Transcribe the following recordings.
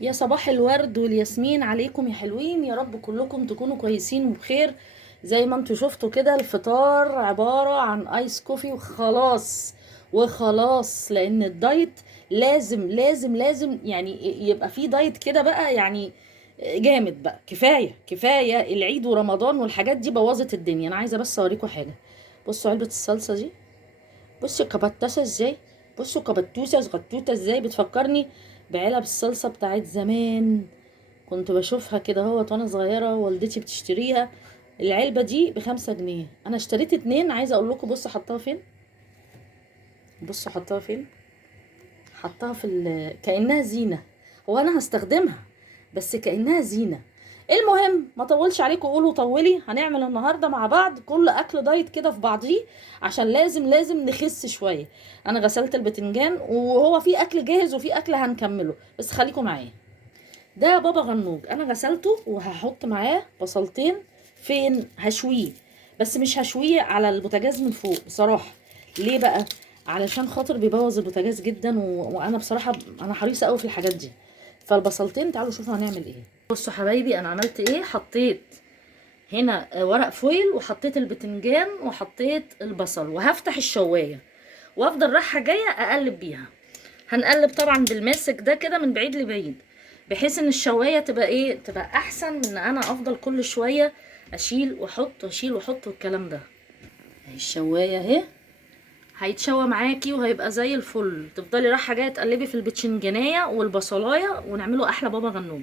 يا صباح الورد والياسمين عليكم يا حلوين، يا رب كلكم تكونوا كويسين وبخير. زي ما انتوا شفتوا كده الفطار عبارة عن ايس كوفي وخلاص وخلاص، لان الدايت لازم لازم لازم يعني يبقى فيه دايت كده بقى يعني جامد بقى. كفاية كفاية العيد ورمضان والحاجات دي بوظت الدنيا. انا عايزة بس اوريكم حاجة. بصوا علبة الصلصة دي، بصوا كبتاسة ازاي، بصوا كبتوسة صغنطوطة ازاي، بتفكرني بعلب الصلصة بتاعت زمان. كنت بشوفها كده اهوت وانا صغيرة، والدتي بتشتريها. العلبة دي ب5 جنيه، انا اشتريت 2. عايزة اقول لكم بصوا حطها فين، بصوا حطها فين. حطها في كأنها زينة. هو انا هستخدمها بس كأنها زينة. المهم ما طولش عليكم، قولوا طولي. هنعمل النهارده مع بعض كل اكل دايت كده في بعضيه، عشان لازم نخس شويه. انا غسلت البتنجان، وهو في اكل جاهز وفي اكل هنكمله، بس خليكم معايا. ده بابا غنوج انا غسلته، وهحط معاه بصلتين. فين هشويه، بس مش هشويه على البوتاجاز من فوق بصراحه. ليه بقى؟ علشان خاطر بيبوظ البوتاجاز جدا، وانا بصراحه انا حريصه قوي في الحاجات دي. فالبصلتين تعالوا شوفوا هنعمل ايه. بصوا حبايبي انا عملت ايه. حطيت هنا ورق فويل، وحطيت البتنجان، وحطيت البصل، وهفتح الشوايه وافضل رايحه جايه اقلب بيها. هنقلب طبعا بالماسك ده كده من بعيد لبعيد، بحيث ان الشوايه تبقى ايه، تبقى احسن من ان انا افضل كل شويه اشيل واحط واشيل واحط والكلام ده. اهي الشوايه اهي هيتشوى معاكي وهيبقى زي الفل. تفضلي رايحه جايه تقلبي في البتشنجانيه والبصلايه، ونعمله احلى بابا غنوج.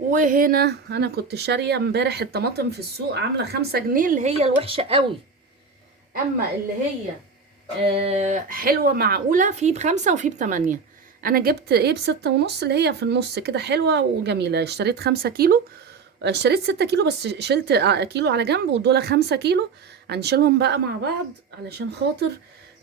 وهنا انا كنت شاريه امبارح الطماطم في السوق عامله 5 جنيه، اللي هي الوحشه قوي. اما اللي هي حلوه معقوله، في ب5 وفي ب8. انا جبت ايه ب6.5، اللي هي في النص كده حلوه وجميله. اشتريت 5 كيلو، اشتريت 6 كيلو بس شلت كيلو على جنب، ودول 5 كيلو. هنشيلهم بقى مع بعض علشان خاطر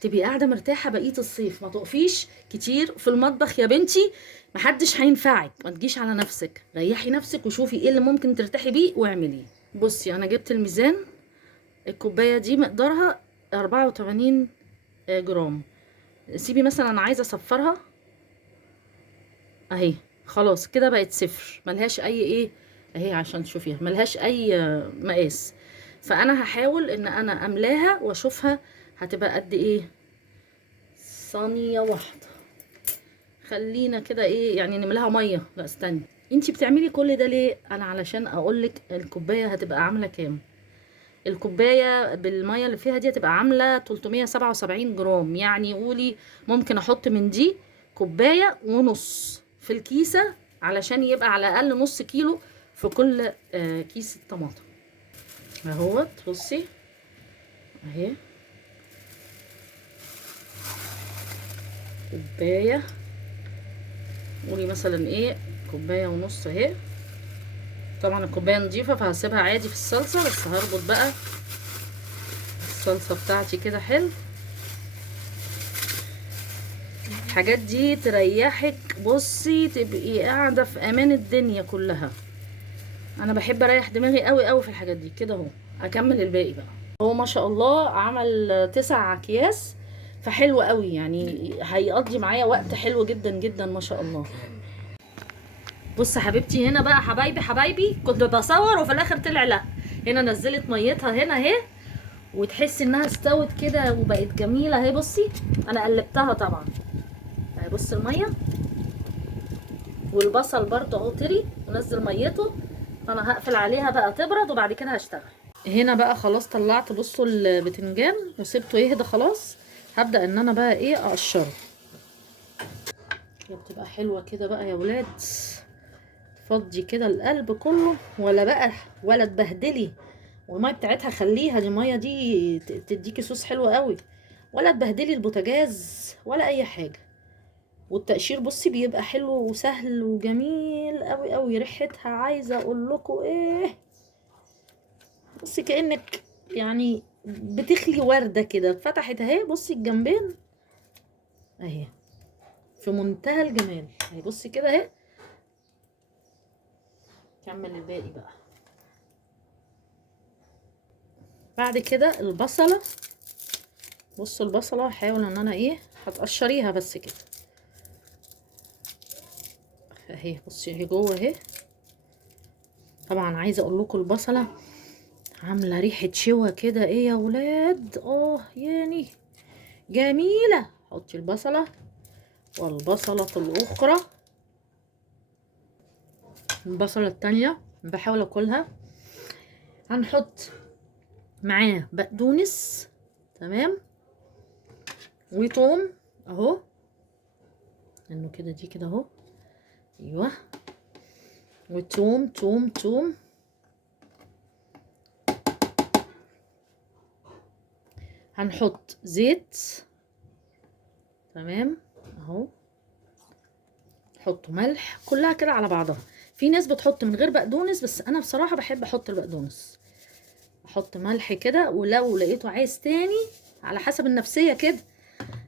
تبقي قاعده مرتاحه بقيه الصيف. ما تقفيش كتير في المطبخ يا بنتي، محدش هينفعك. ما تجيش على نفسك، ريحي نفسك وشوفي ايه اللي ممكن ترتاحي بيه واعمليه. بصي انا جبت الميزان. الكوبايه دي مقدارها 84 جرام. سيبي مثلا انا عايزه اصفرها اهي. خلاص كده بقت صفر، ملهاش اي ايه اهي، عشان تشوفيها ملهاش اي مقاس. فانا هحاول ان انا املاها واشوفها هتبقى قد ايه. صينيه واحده. خلينا كده ايه يعني نملاها ميه. لا استني، انتي بتعملي كل ده ليه؟ انا علشان اقولك الكوبايه هتبقى عامله كام. الكوبايه بالميه اللي فيها دي هتبقى عامله 377 جرام. يعني قولي ممكن احط من دي كوبايه ونص في الكيسه، علشان يبقى على الاقل نص كيلو في كل كيس طماطم. اهوت بصي اهي كوبايه. قولي مثلا ايه كوبايه ونص اهي. طبعا الكوبايه نضيفه فهسيبها عادي في الصلصه، بس هربط بقى الصلصه بتاعتي كده حلو. الحاجات دي تريحك، بصي تبقي قاعده في امان الدنيا كلها. انا بحب اريح دماغي قوي قوي في الحاجات دي كده اهو. اكمل الباقي بقى. هو ما شاء الله عمل 9 اكياس، فحلو قوي يعني، هيقضي معايا وقت حلو جدا جدا ما شاء الله. بص حبيبتي هنا بقى، حبايبي كنت بصور وفي الاخر طلع لا. هنا نزلت ميتها هنا اهي، وتحسي انها استوت كده وبقت جميله اهي. بصي انا قلبتها طبعا اهي. بص الميه، والبصل برضه اهو طري ونزل ميته. فانا هقفل عليها بقى تبرد وبعد كده هشتغل. هنا بقى خلاص طلعت بصوا البتنجان وسيبته يهدى خلاص. هبدأ ان انا بقى ايه اقشره. هي بتبقى حلوة كده بقى يا ولاد. فضي كده القلب كله، ولا بقى ولا تبهدلي. والميه بتاعتها خليها، دي الميه دي تديكي صوص حلو قوي. ولا تبهدلي البوتاجاز ولا اي حاجة. والتقشير بصي بيبقى حلو وسهل وجميل قوي قوي. ريحتها عايزة اقول لكم ايه. بصي كأنك يعني بتخلي وردة كده فتحت اهي. بصي الجنبين اهي في منتهى الجمال اهي. بصي كده اهي. كمل الباقي بقى. بعد كده البصلة بصوا البصله هحاول ان انا ايه هتقشريها بس كده اهي. بصي اهي جوه اهي. طبعا عايزه اقول لكم البصله عامله ريحه شوى كده ايه يا ولاد، يعني جميله. حطي البصله والبصله الاخرى، البصله التانية بحاول اكلها. هنحط معاه بقدونس تمام وتوم اهو، انه كده دي كده اهو، ايوه، وتوم توم توم. هنحط زيت تمام اهو، حطوا ملح، كلها كده على بعضها. في ناس بتحط من غير بقدونس، بس انا بصراحه بحب احط البقدونس. احط ملح كده، ولو لقيته عايز تاني على حسب النفسيه كده،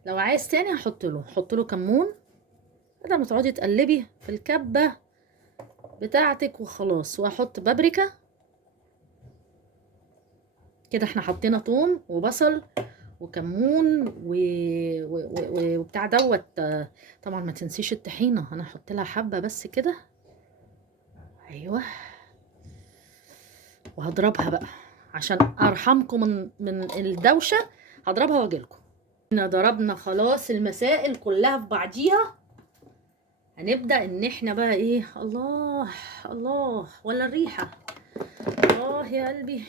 لو عايز تاني حط له كمون، بدل ما تقعدي تقلبي في الكبه بتاعتك وخلاص. واحط بابريكا كده. احنا حطينا توم وبصل وكمون وبتاع دوت. طبعا ما تنسيش الطحينه، انا هحط لها حبه بس كده، ايوه. وهضربها بقى عشان ارحمكم من الدوشه، هضربها واجيلكم. احنا ضربنا خلاص المسائل كلها في بعضيها. هنبدا ان احنا بقى ايه، الله الله ولا الريحه، يا قلبي،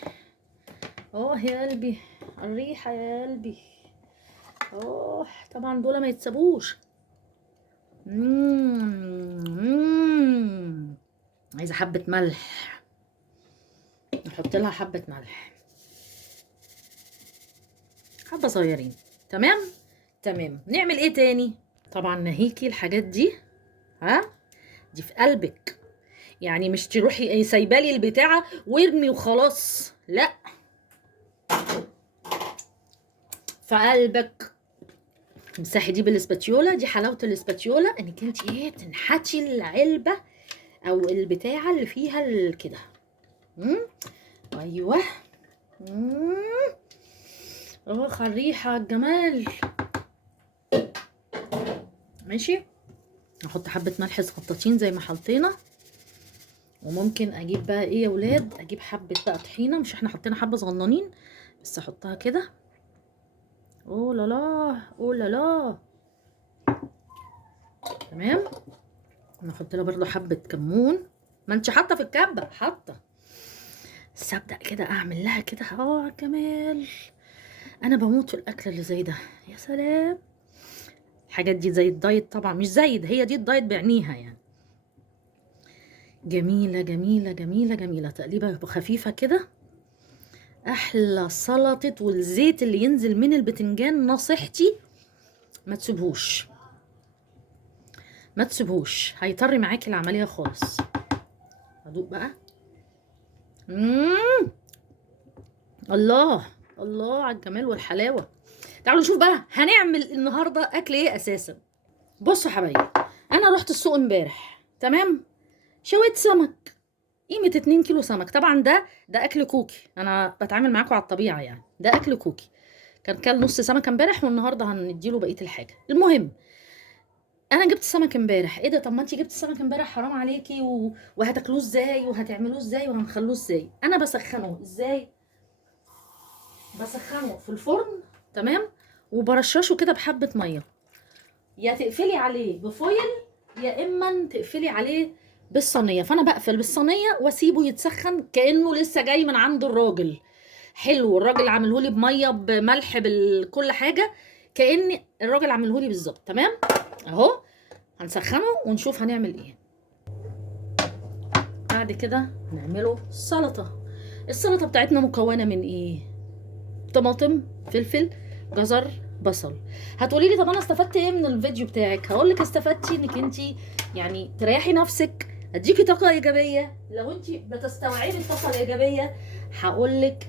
يا قلبي، الريحه يا قلبي. طبعا دول ما يتسابوش. عايزه حبه ملح، نحط لها حبه ملح، حبه صغيرين. تمام. نعمل ايه تاني؟ طبعا ناهيكي الحاجات دي، دي في قلبك، يعني مش تروحي سايبالي البتاعه وارمي وخلاص، لا، في قلبك. امسحي دي بالاسباتيولا، دي حلاوه الاسباتيولا انك انت ايه تنحتي العلبه او البتاعه اللي فيها كده. ايوه. الريحه الجمال. ماشي. نحط حبه ملح صغطاطين زي ما حطينا. وممكن اجيب بقى ايه يا ولاد، اجيب حبه بقى طحينه، مش احنا حطينا حبه صغننين، بس احطها كده. لا لا لا. تمام. نحط لها برضو حبه كمون، ما انت حاطه في الكبه حاطه. بس ابدا كده اعمل لها كده جمال. انا بموت في الاكل اللي زي ده، يا سلام. الحاجات دي زي الدايت طبعا، مش زايد، هي دي الدايت بعنيها يعني. جميله جميله جميله جميله. تقليبه خفيفه كده، احلى سلطه. والزيت اللي ينزل من البتنجان نصيحتي ما تسيبهوش، ما تسيبهوش، هيطري معاكي العمليه خالص. ادوق بقى. الله الله على الجمال والحلاوه. تعالوا نشوف بقى هنعمل النهارده اكل ايه اساسا. بصوا يا حبايبي، انا رحت السوق امبارح تمام، شويت سمك، قيمه 2 كيلو سمك. طبعا ده اكل كوكي، انا بتعامل معاكم على الطبيعه يعني، ده اكل كوكي. كان نص سمكه امبارح، والنهارده هنديله بقيه الحاجه. المهم انا جبت السمك امبارح. ايه ده؟ طب ما انتي جبت السمك امبارح، حرام عليكي، وهتاكلوه ازاي وهتعملوه ازاي وهنخلوه ازاي؟ انا بسخنه ازاي؟ بسخنه في الفرن تمام، وبرششه كده بحبه ميه، يا تقفلي عليه بفويل يا اما تقفلي عليه بالصينيه. فانا بقفل بالصينيه واسيبه يتسخن كانه لسه جاي من عند الراجل. حلو، الراجل عاملهولي بميه بملح بكل حاجه، كأن الراجل عاملهولي بالظبط. تمام اهو. هنسخنه ونشوف هنعمل ايه. بعد كده هنعمله سلطه. السلطه بتاعتنا مكونه من ايه؟ طماطم، فلفل، جزر، بصل. هتقولي لي طب انا استفدت ايه من الفيديو بتاعك؟ هقول لك استفدتي انك انت يعني تريحي نفسك، اديكي طاقه ايجابيه. لو انت بتستوعبي الطاقه الايجابيه هقول لك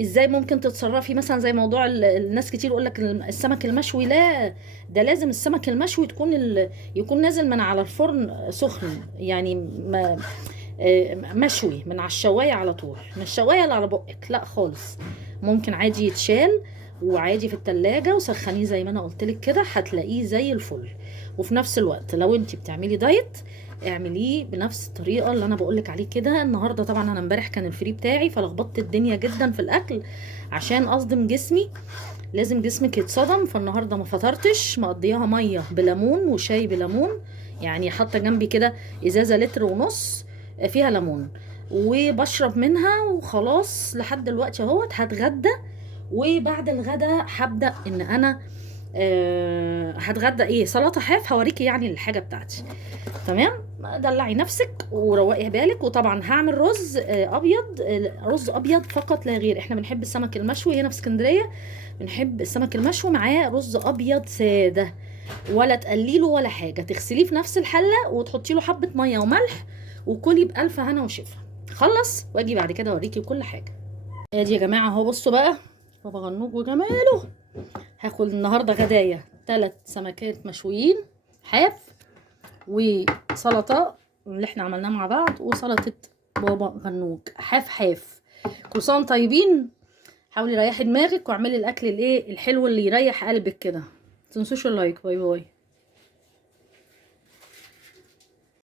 ازاي ممكن تتصرفي. مثلا زي موضوع الناس كتير يقول لك السمك المشوي، لا، ده لازم السمك المشوي يكون نازل من على الفرن سخن، يعني مشوي من على الشوايه على طول، من الشوايه اللي على بقك، لا خالص. ممكن عادي يتشال وعادي في التلاجة وسخنيه زي ما انا قلتلك كده، هتلاقيه زي الفل. وفي نفس الوقت لو انت بتعملي دايت اعمليه بنفس الطريقه اللي انا بقولك عليه كده. النهارده طبعا انا امبارح كان الفري بتاعي فلخبطت الدنيا جدا في الاكل عشان اصدم جسمي، لازم جسمك يتصدم. فالنهارده ما فطرتش، مقضياها ميه بليمون وشاي بليمون، يعني حاطه جنبي كده ازازه لتر ونص فيها ليمون وبشرب منها وخلاص لحد دلوقتي اهوت. هتغدى وبعد الغدا هبدا ان انا هتغدى ايه، سلطه حاف، هوريكي يعني الحاجه بتاعتي. تمام، دلعي نفسك وروقي بالك. وطبعا هعمل رز ابيض، رز ابيض فقط لا غير. احنا بنحب السمك المشوي هنا في اسكندريه، بنحب السمك المشوي معاه رز ابيض ساده، ولا تقليله ولا حاجه، تغسليه في نفس الحله وتحطي له حبه ميه وملح وكلي بالف هنا وشفا. خلص واجي بعد كده اوريكي كل حاجه. ادي يا جماعه اهو، بصوا بقى بابا غنوج وجماله. هاكل النهارده غدايا 3 سمكات مشويين حاف، وسلطه اللي احنا عملناها مع بعض، وسلطه بابا غنوج حاف حاف. كل سنه وانتم طيبين. حاولي ريحي دماغك واعملي الاكل الايه الحلو اللي يريح قلبك كده. متنسوش اللايك. باي باي.